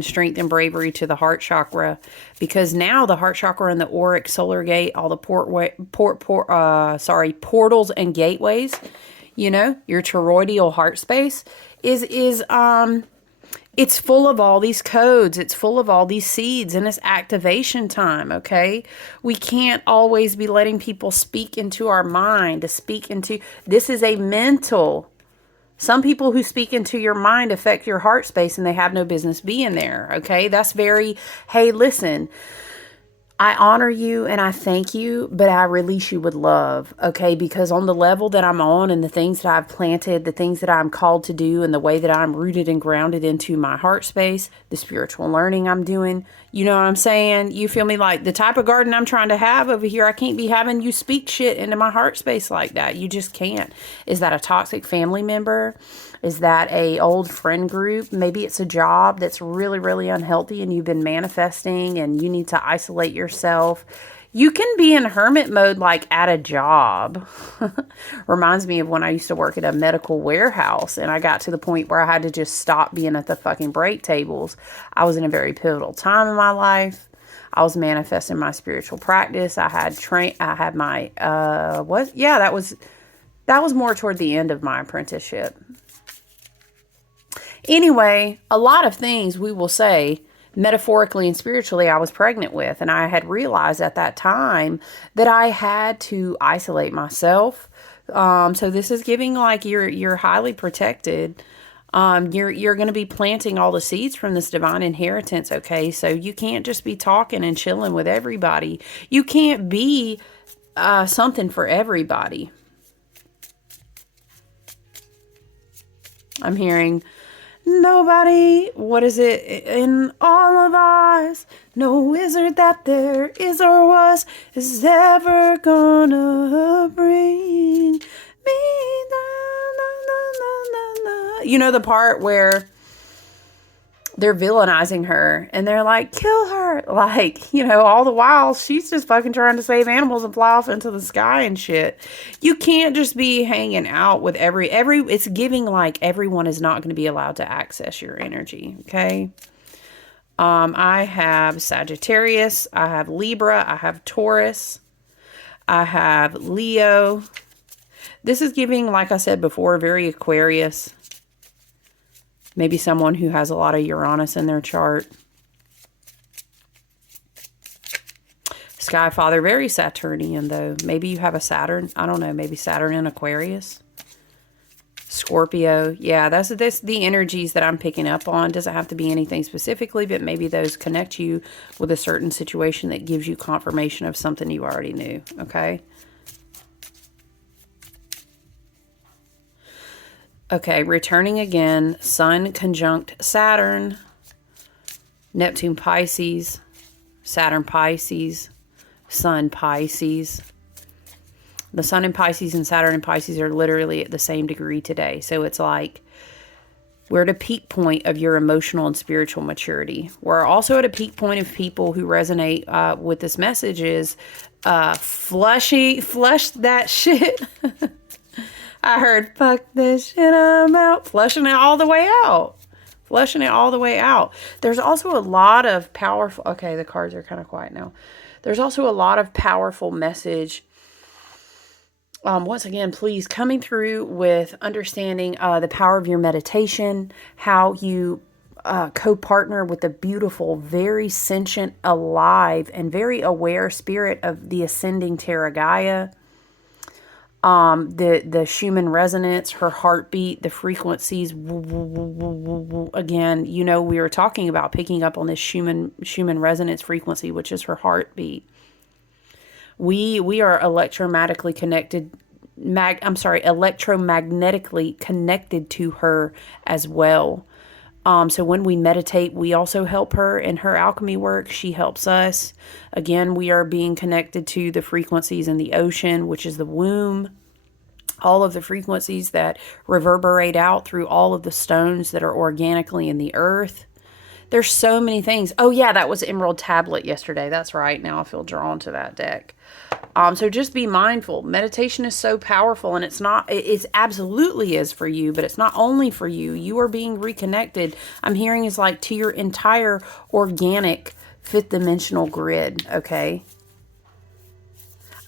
strength and bravery to the heart chakra, because now the heart chakra and the auric solar gate, all the portals and gateways, you know, your toroidal heart space is it's full of all these codes. It's full of all these seeds, and it's activation time, okay? We can't always be letting people speak into our mind, this is a mental. Some people who speak into your mind affect your heart space and they have no business being there, okay? That's very, hey, listen, I honor you and I thank you, but I release you with love, okay? Because on the level that I'm on and the things that I've planted, the things that I'm called to do, and the way that I'm rooted and grounded into my heart space, the spiritual learning I'm doing, you know what I'm saying? You feel me? Like the type of garden I'm trying to have over here, I can't be having you speak shit into my heart space like that. You just can't. Is that a toxic family member? Is that a old friend group? Maybe it's a job that's really, really unhealthy and you've been manifesting and you need to isolate yourself. You can be in hermit mode like at a job. Reminds me of when I used to work at a medical warehouse and I got to the point where I had to just stop being at the fucking break tables. I was in a very pivotal time in my life. I was manifesting my spiritual practice. I had my, that was more toward the end of my apprenticeship. Anyway, a lot of things we will say metaphorically and spiritually I was pregnant with, and I had realized at that time that I had to isolate myself. So this is giving like you're highly protected. You're going to be planting all the seeds from this divine inheritance, okay? So you can't just be talking and chilling with everybody. You can't be something for everybody. I'm hearing nobody, what is it, in all of us, no wizard that there is or was is ever gonna bring me down, you know the part where they're villainizing her and they're like, kill her, like, you know, all the while she's just fucking trying to save animals and fly off into the sky and shit. You can't just be hanging out with every it's giving like everyone is not going to be allowed to access your energy, okay? I have Sagittarius, I have Libra, I have Taurus, I have Leo. This is giving, like I said before, very Aquarius. Maybe someone who has a lot of Uranus in their chart. Sky Father, very Saturnian though. Maybe you have a Saturn. I don't know. Maybe Saturn in Aquarius. Scorpio. Yeah, that's the energies that I'm picking up on. Doesn't have to be anything specifically, but maybe those connect you with a certain situation that gives you confirmation of something you already knew. Okay. Okay, returning again. Sun conjunct Saturn. Neptune Pisces. Saturn Pisces. Sun Pisces. The Sun in Pisces and Saturn in Pisces are literally at the same degree today. So it's like we're at a peak point of your emotional and spiritual maturity. We're also at a peak point of people who resonate with this message is flush that shit. I heard, fuck this shit, I'm out. Flushing it all the way out. Flushing it all the way out. There's also a lot of powerful... Okay, the cards are kind of quiet now. There's also a lot of powerful message. Once again, please, coming through with understanding the power of your meditation, how you co-partner with the beautiful, very sentient, alive, and very aware spirit of the ascending Terra Gaia. The Schumann resonance, her heartbeat, the frequencies. Again, you know, we were talking about picking up on this Schumann resonance frequency, which is her heartbeat. We are electromagnetically connected to her as well. So when we meditate, we also help her in her alchemy work. She helps us. Again, we are being connected to the frequencies in the ocean, which is the womb. All of the frequencies that reverberate out through all of the stones that are organically in the earth. There's so many things. Oh yeah, that was Emerald Tablet yesterday. That's right. Now I feel drawn to that deck. So just be mindful. Meditation is so powerful, and it absolutely is for you, but it's not only for you. You are being reconnected. I'm hearing is like to your entire organic fifth dimensional grid. Okay.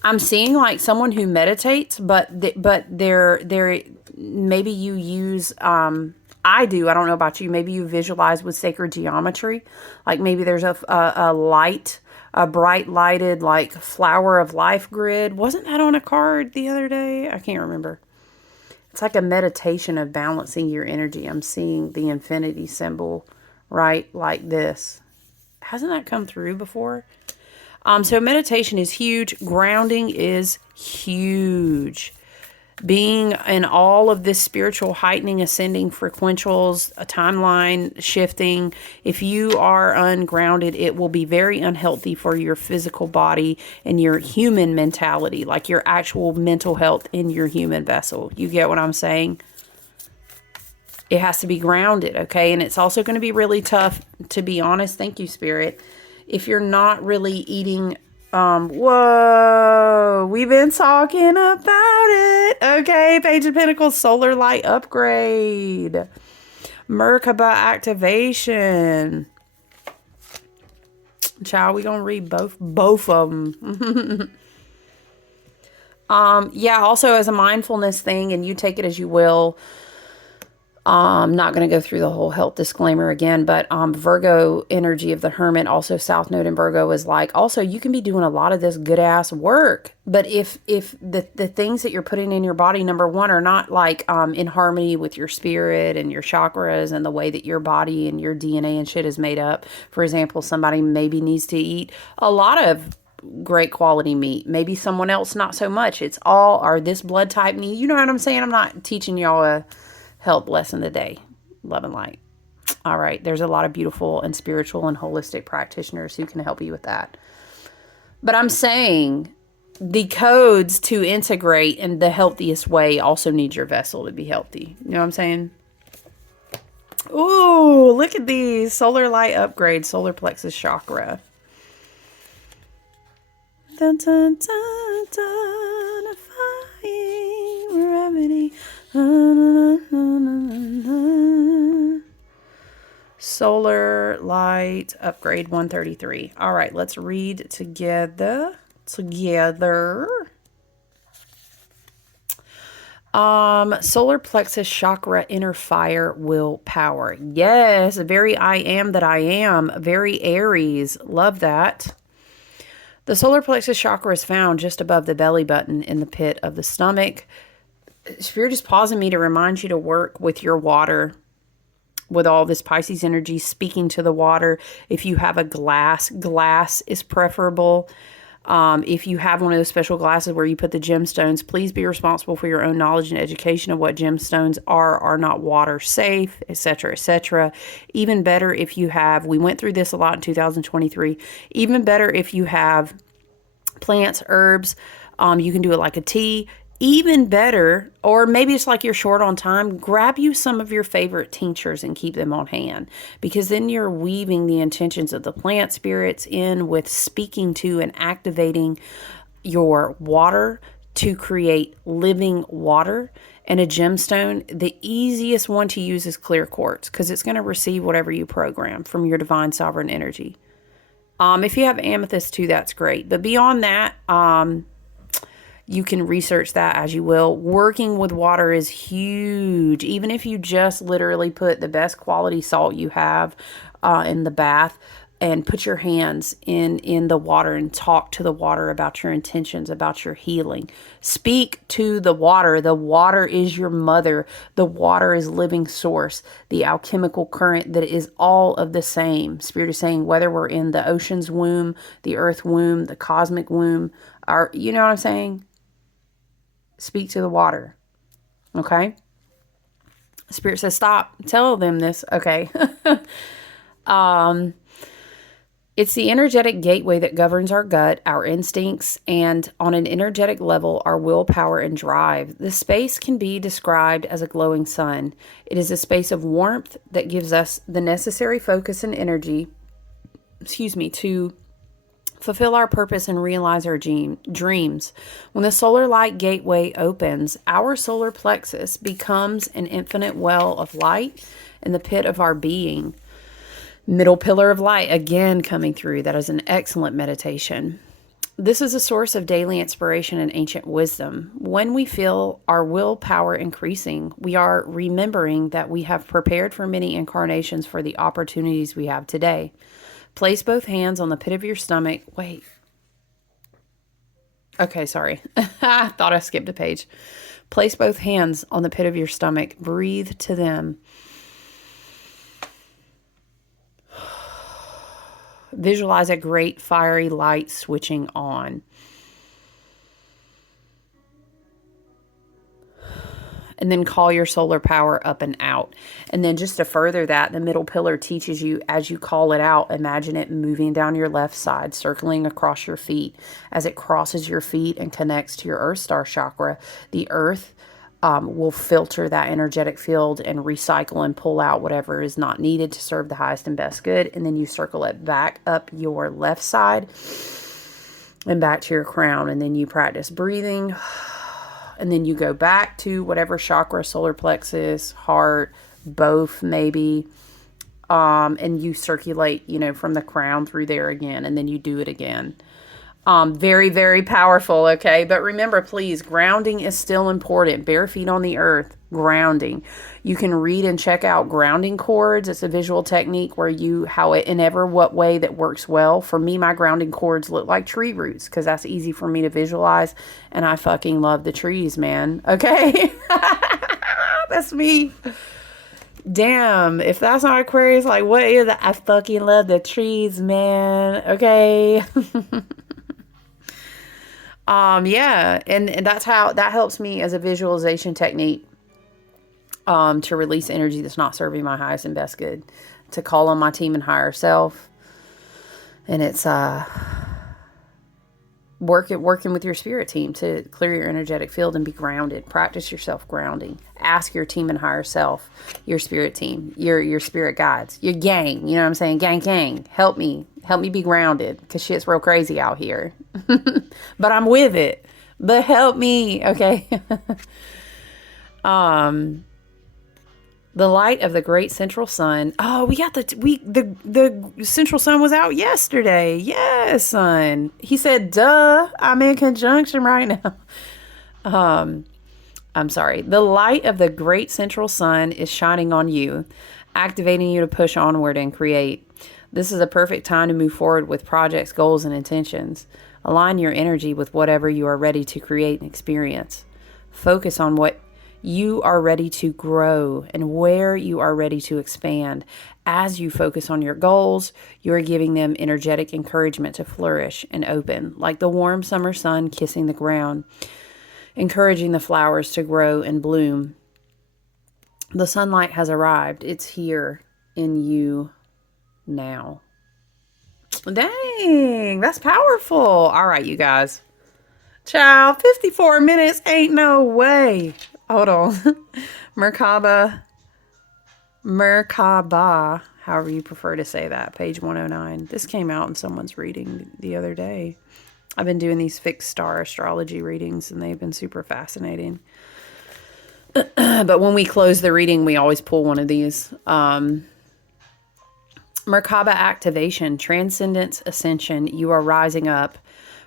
I'm seeing like someone who meditates, but they're maybe you use, I do. I don't know about you. Maybe you visualize with sacred geometry. Like maybe there's a bright lighted like flower of life grid. Wasn't that on a card the other day? I can't remember. It's like a meditation of balancing your energy. I'm seeing the infinity symbol, right? Like this. Hasn't that come through before? So meditation is huge. Grounding is huge. Being in all of this spiritual heightening, ascending frequentials, a timeline shifting. If you are ungrounded, it will be very unhealthy for your physical body and your human mentality, like your actual mental health in your human vessel. You get what I'm saying? It has to be grounded, okay? And it's also going to be really tough, to be honest. Thank you, Spirit. If you're not really eating, whoa, we've been talking about it. Okay, Page of Pentacles, Solar Light upgrade. Merkaba activation. Child, we gonna read both of them. Yeah, also as a mindfulness thing, and you take it as you will. I'm not going to go through the whole health disclaimer again, but Virgo energy of the Hermit, also South Node in Virgo, is like, also you can be doing a lot of this good ass work, but if the things that you're putting in your body, number one, are not like in harmony with your spirit and your chakras and the way that your body and your DNA and shit is made up. For example, somebody maybe needs to eat a lot of great quality meat. Maybe someone else not so much. It's all, or this blood type need. You know what I'm saying? I'm not teaching y'all a health lesson today. Love and light. All right. There's a lot of beautiful and spiritual and holistic practitioners who can help you with that. But I'm saying the codes to integrate in the healthiest way also need your vessel to be healthy. You know what I'm saying? Ooh, look at these. Solar light upgrade, solar plexus chakra. Dun, dun, dun, dun, defying remedy. Solar light upgrade 133. All right, let's read together. Solar plexus chakra, inner fire, willpower. Yes, very I am that I am. Very Aries. Love that. The solar plexus chakra is found just above the belly button in the pit of the stomach. Spirit is pausing me to remind you to work with your water, with all this Pisces energy, speaking to the water. If you have a glass is preferable. If you have one of those special glasses where you put the gemstones, please be responsible for your own knowledge and education of what gemstones are not water safe, etc., etc. Even better if you have, we went through this a lot in 2023, even better if you have plants, herbs, you can do it like a tea. Even better, or maybe it's like you're short on time, grab you some of your favorite tinctures and keep them on hand, because then you're weaving the intentions of the plant spirits in with speaking to and activating your water to create living water. And a gemstone, the easiest one to use is clear quartz, because it's going to receive whatever you program from your divine sovereign energy. If you have amethyst too, that's great. But beyond that, you can research that as you will. Working with water is huge. Even if you just literally put the best quality salt you have in the bath and put your hands in the water and talk to the water about your intentions, about your healing. Speak to the water. The water is your mother. The water is living source, the alchemical current that is all of the same. Spirit is saying whether we're in the ocean's womb, the earth womb, the cosmic womb, or, you know what I'm saying? Speak to the water. Okay? Spirit says, stop. Tell them this. Okay. It's the energetic gateway that governs our gut, our instincts, and on an energetic level, our willpower and drive. The space can be described as a glowing sun. It is a space of warmth that gives us the necessary focus and energy, to fulfill our purpose and realize our dreams. When the solar light gateway opens, our solar plexus becomes an infinite well of light in the pit of our being. Middle pillar of light, again coming through. That is an excellent meditation. This is a source of daily inspiration and ancient wisdom. When we feel our willpower increasing, we are remembering that we have prepared for many incarnations for the opportunities we have today. Place both hands on the pit of your stomach. Wait. Okay, sorry. I thought I skipped a page. Place both hands on the pit of your stomach. Breathe to them. Visualize a great fiery light switching on. And then call your solar power up and out. And then just to further that, the middle pillar teaches you, as you call it out, imagine it moving down your left side, circling across your feet. As it crosses your feet and connects to your earth star chakra, the earth will filter that energetic field and recycle and pull out whatever is not needed to serve the highest and best good. And then you circle it back up your left side and back to your crown. And then you practice breathing. And then you go back to whatever chakra, solar plexus, heart, both maybe. And you circulate, from the crown through there again. And then you do it again. Very, very powerful, okay? But remember, please, grounding is still important. Bare feet on the earth, grounding. You can read and check out grounding cords. It's a visual technique where what way that works well. For me, my grounding cords look like tree roots because that's easy for me to visualize. And I fucking love the trees, man. Okay? That's me. Damn, if that's not Aquarius, like, what is that? I fucking love the trees, man. Okay? Yeah, and that's how that helps me as a visualization technique, to release energy that's not serving my highest and best good, to call on my team and higher self. And it's, working with your spirit team to clear your energetic field and be grounded. Practice yourself grounding. Ask your team and higher self, your spirit team, your spirit guides, your gang. You know what I'm saying? Gang, help me be grounded because shit's real crazy out here. But I'm with it. But help me, okay? The light of the great central sun. Oh, we got the central sun was out yesterday. Yes, son. He said, duh, I'm in conjunction right now. I'm sorry. The light of the great central sun is shining on you, activating you to push onward and create. This is a perfect time to move forward with projects, goals, and intentions. Align your energy with whatever you are ready to create and experience. Focus on what you are ready to grow and where you are ready to expand. As you focus on your goals, you are giving them energetic encouragement to flourish and open, like the warm summer sun kissing the ground, encouraging the flowers to grow and bloom. The sunlight has arrived. It's here in you now. Dang, that's powerful. All right, you guys. Child, 54 minutes ain't no way. Hold on. Merkaba, however you prefer to say that, page 109. This came out in someone's reading the other day. I've been doing these fixed star astrology readings, and they've been super fascinating. But when we close the reading, we always pull one of these. Merkaba activation, transcendence, ascension. You are rising up.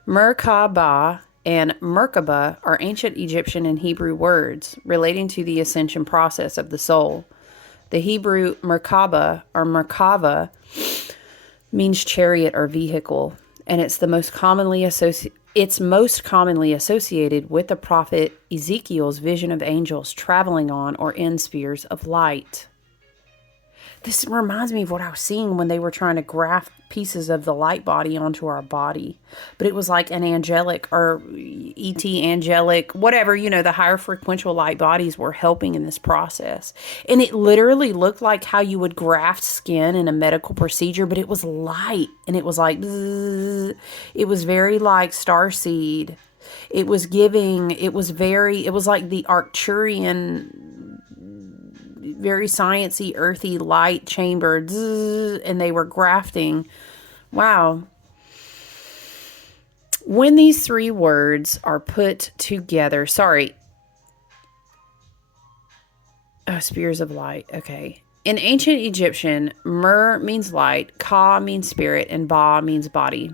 Merkaba and Merkaba are ancient Egyptian and Hebrew words relating to the ascension process of the soul. The Hebrew Merkaba or Merkava means chariot or vehicle, and it's most commonly associated with the prophet Ezekiel's vision of angels traveling on or in spheres of light. This reminds me of what I was seeing when they were trying to graft pieces of the light body onto our body. But it was like an angelic or ET angelic, whatever, the higher frequential light bodies were helping in this process. And it literally looked like how you would graft skin in a medical procedure, but it was light. And it was like, bzzz. It was very like starseed. It was like the Arcturian, very sciencey, earthy light chamber, and they were grafting. Wow. When these three words are put together, spheres of light. Okay. In ancient Egyptian, Mer means light, Ka means spirit, and Ba means body.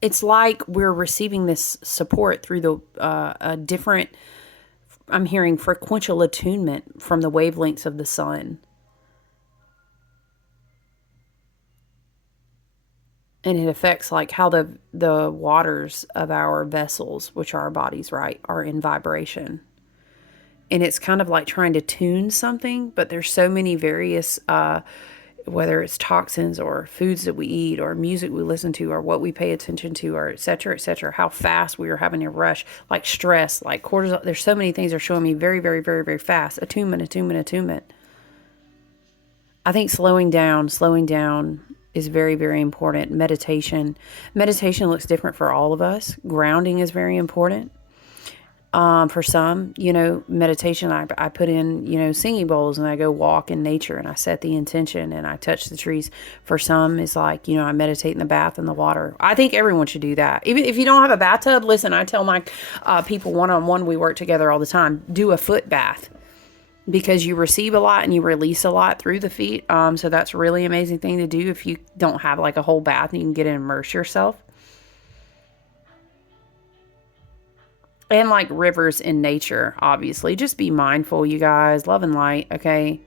It's like we're receiving this support through the different, I'm hearing frequential attunement from the wavelengths of the sun. And it affects like how the waters of our vessels, which are our bodies, right, are in vibration. And it's kind of like trying to tune something, but there's so many various whether it's toxins or foods that we eat or music we listen to or what we pay attention to or et cetera, how fast we are having to rush, like stress, like cortisol. There's so many things that are showing me very, very, very, very fast. Attunement. I think slowing down is very, very important. Meditation looks different for all of us. Grounding is very important. For some, meditation, I put in, singing bowls and I go walk in nature and I set the intention and I touch the trees. For some, it's like, I meditate in the bath and the water. I think everyone should do that. Even if you don't have a bathtub, listen, I tell my people one-on-one, we work together all the time, do a foot bath because you receive a lot and you release a lot through the feet. So that's a really amazing thing to do if you don't have like a whole bath and you can get and immerse yourself. And like rivers in nature, obviously. Just be mindful, you guys. Love and light, okay?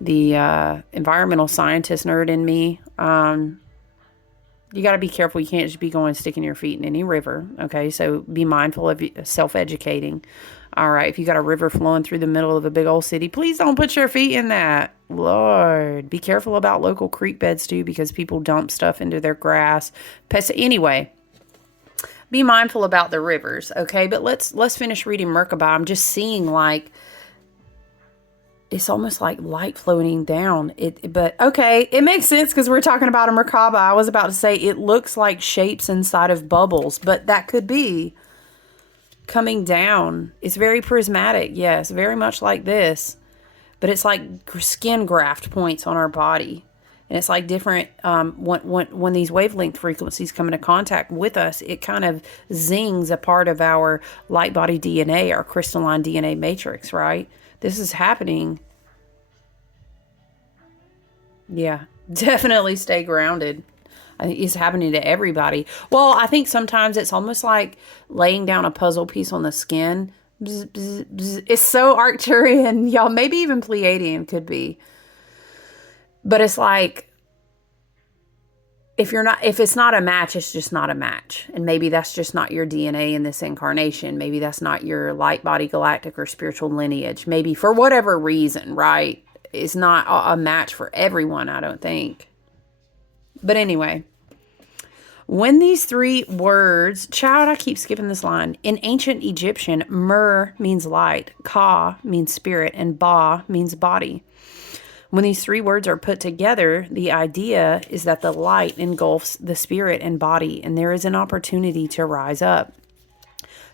The environmental scientist nerd in me, you got to be careful. You can't just be going sticking your feet in any river, okay? So be mindful of self-educating. All right, if you got a river flowing through the middle of a big old city, please don't put your feet in that. Lord, be careful about local creek beds too, because people dump stuff into their grass. Anyway, be mindful about the rivers, okay? But let's finish reading Merkaba. I'm just seeing like it's almost like light floating down. But okay, it makes sense because we're talking about a Merkaba. I was about to say it looks like shapes inside of bubbles, but that could be coming down. It's very prismatic, yes, very much like this. But it's like skin graft points on our body. And it's like different, when these wavelength frequencies come into contact with us, it kind of zings a part of our light body DNA, our crystalline DNA matrix, right? This is happening. Yeah, definitely stay grounded. I think it's happening to everybody. Well, I think sometimes it's almost like laying down a puzzle piece on the skin. Bzz, bzz, bzz. It's so Arcturian, y'all. Maybe even Pleiadian could be. But it's like if it's not a match, it's just not a match. And maybe that's just not your DNA in this incarnation. Maybe that's not your light body, galactic, or spiritual lineage. Maybe for whatever reason, right? It's not a match for everyone, I don't think. But anyway, when these three words, child, I keep skipping this line. In ancient Egyptian, Mer means light, Ka means spirit, and Ba means body. When these three words are put together, the idea is that the light engulfs the spirit and body, and there is an opportunity to rise up.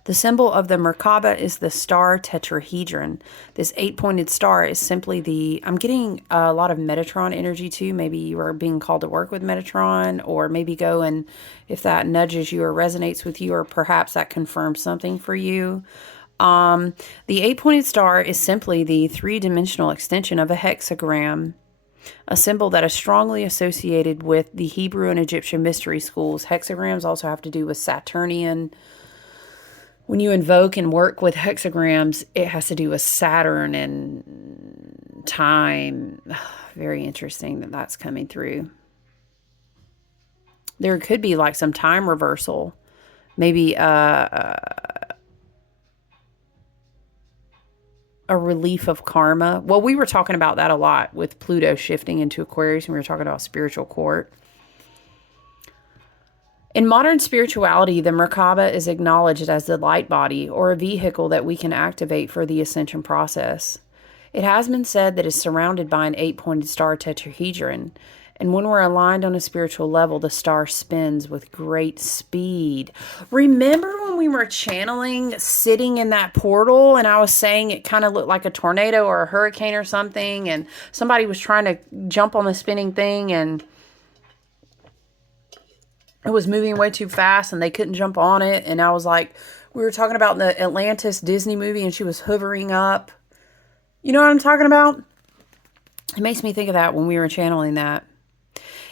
The symbol of the Merkaba is the star tetrahedron. This 8-pointed star is simply I'm getting a lot of Metatron energy too. Maybe you are being called to work with Metatron, or maybe go and if that nudges you or resonates with you, or perhaps that confirms something for you. The 8-pointed star is simply the 3-dimensional extension of a hexagram, a symbol that is strongly associated with the Hebrew and Egyptian mystery schools. Hexagrams also have to do with Saturnian. When you invoke and work with hexagrams, it has to do with Saturn and time. Very interesting that that's coming through. There could be like some time reversal. Maybe a relief of karma. Well, we were talking about that a lot with Pluto shifting into Aquarius, and we were talking about spiritual court. In modern spirituality, the Merkaba is acknowledged as the light body, or a vehicle that we can activate for the ascension process. It has been said that it's surrounded by an 8-pointed star tetrahedron, and when we're aligned on a spiritual level, the star spins with great speed. Remember when we were channeling, sitting in that portal, and I was saying it kind of looked like a tornado or a hurricane or something, and somebody was trying to jump on the spinning thing, and it was moving way too fast, and they couldn't jump on it, and I was like, we were talking about the Atlantis Disney movie, and she was hovering up. You know what I'm talking about? It makes me think of that when we were channeling that.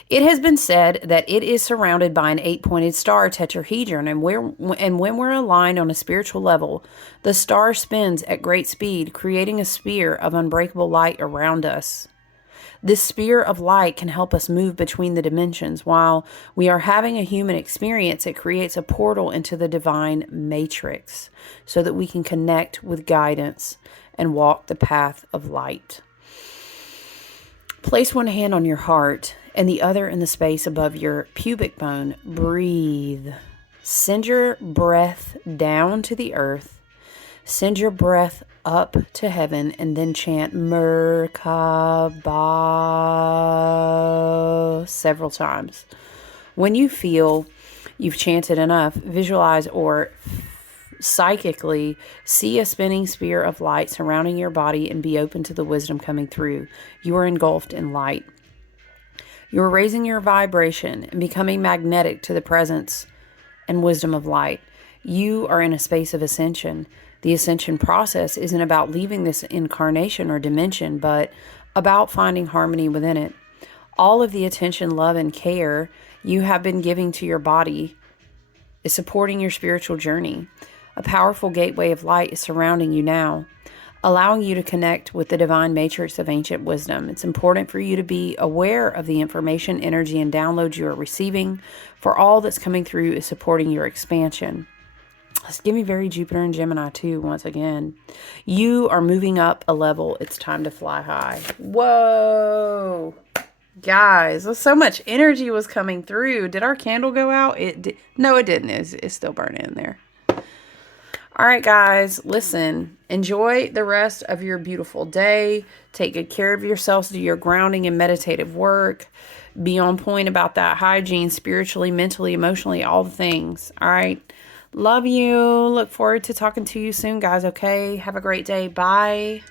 It has been said that it is surrounded by an 8-pointed star tetrahedron, and when we're aligned on a spiritual level, the star spins at great speed, creating a sphere of unbreakable light around us. This sphere of light can help us move between the dimensions. While we are having a human experience, it creates a portal into the divine matrix so that we can connect with guidance and walk the path of light. Place one hand on your heart and the other in the space above your pubic bone. Breathe. Send your breath down to the earth. Send your breath up to heaven, and then chant Merkaba several times. When you feel you've chanted enough, visualize or psychically see a spinning sphere of light surrounding your body and be open to the wisdom coming through. You are engulfed in light. You are raising your vibration and becoming magnetic to the presence and wisdom of light. You are in a space of ascension. The ascension process isn't about leaving this incarnation or dimension, but about finding harmony within it. All of the attention, love, and care you have been giving to your body is supporting your spiritual journey. A powerful gateway of light is surrounding you now, allowing you to connect with the divine matrix of ancient wisdom. It's important for you to be aware of the information, energy, and downloads you are receiving, for all that's coming through is supporting your expansion. Let's give me very Jupiter and Gemini too, once again. You are moving up a level. It's time to fly high. Whoa. Guys, so much energy was coming through. Did our candle go out? No, it didn't. It's still burning in there. All right, guys, listen. Enjoy the rest of your beautiful day. Take good care of yourselves. Do your grounding and meditative work. Be on point about that hygiene, spiritually, mentally, emotionally, all the things. All right. Love you. Look forward to talking to you soon, guys. Okay. Have a great day. Bye.